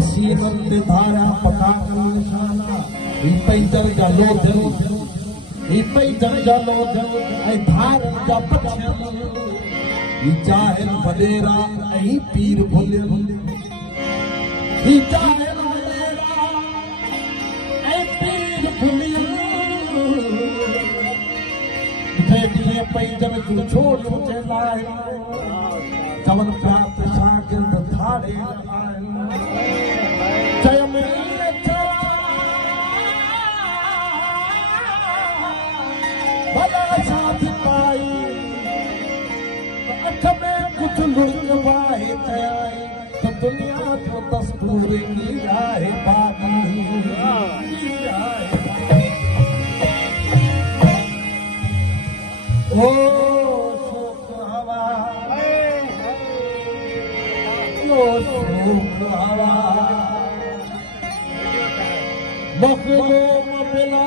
semen ते धारा पताकल निशाना पैदल जा लोधन पैदल जा लोधन धार जा पछन जाहिल वडेरा पीर भुलियन जाहिल वडेरा पीर भुलियन बेटी पैदल जो छोड़ जे लाए चवन प्राप्त शागिर्द धारे भला साथ पाई अख में कुछ लुढ़क वाहे तयाई तो दुनिया को दस्तूर की राह बागी ओ शोक हवा ओ शोक हवा मखलूक मिला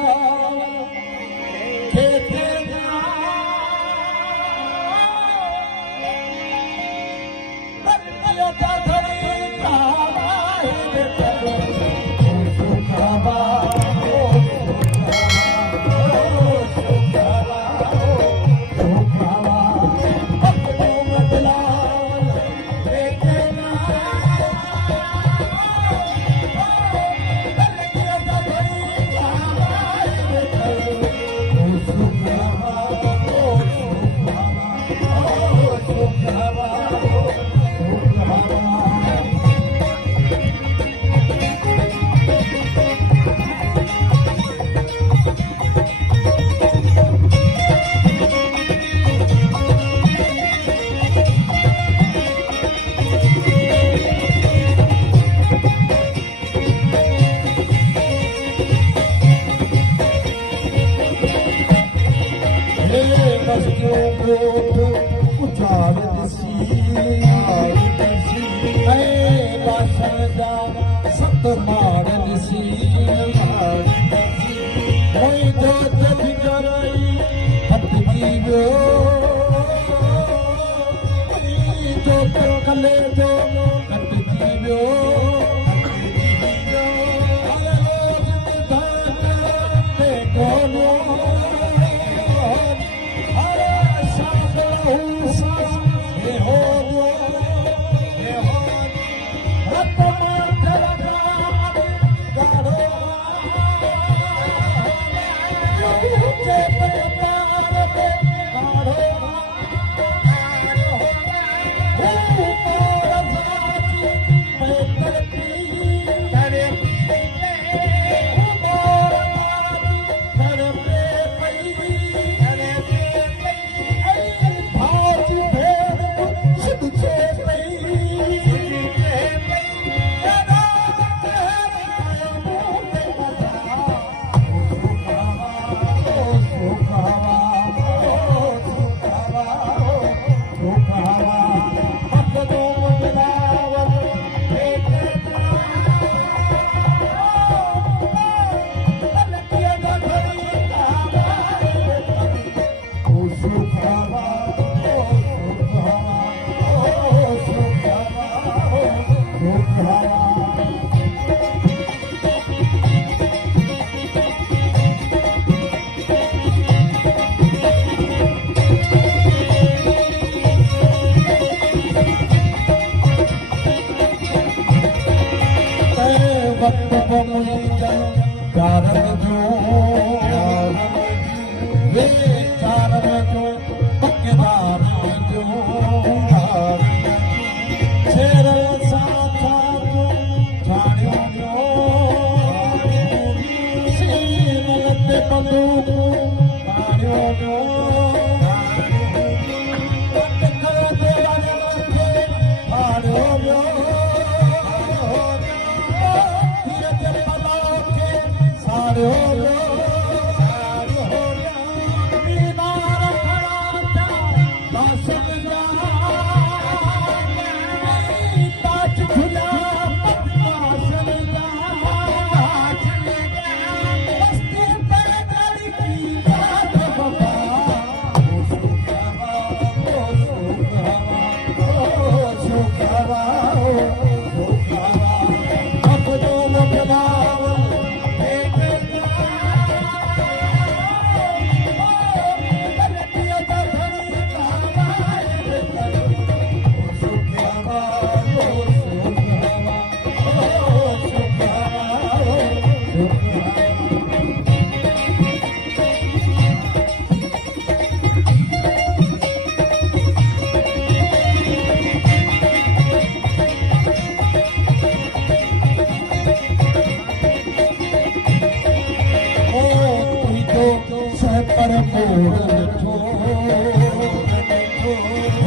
पर मोर थो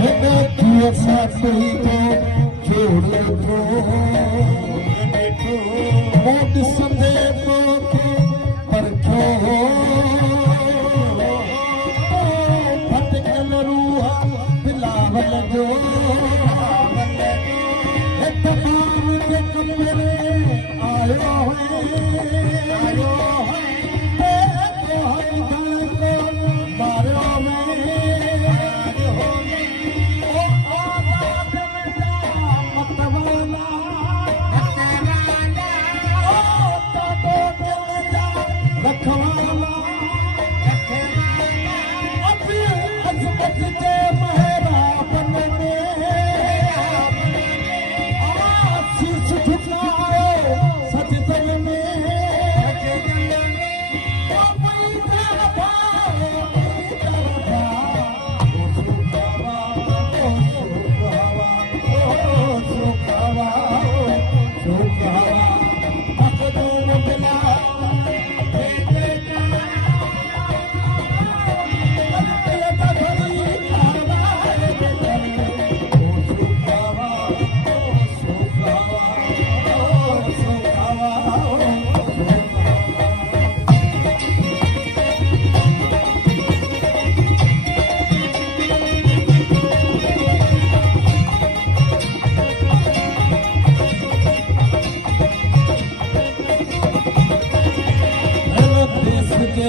हिन दिए सां कोई तो जोड़ थो मूं ॾिसंदे तोखे परखियो भटकल रूह बिलावल जो हिक माण्हू जे कमरे आयो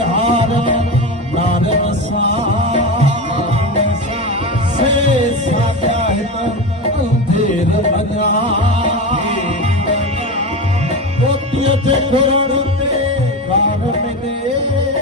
हार नारन से साजा अंधेर अञा मोतीअ जे घुरण ते गार में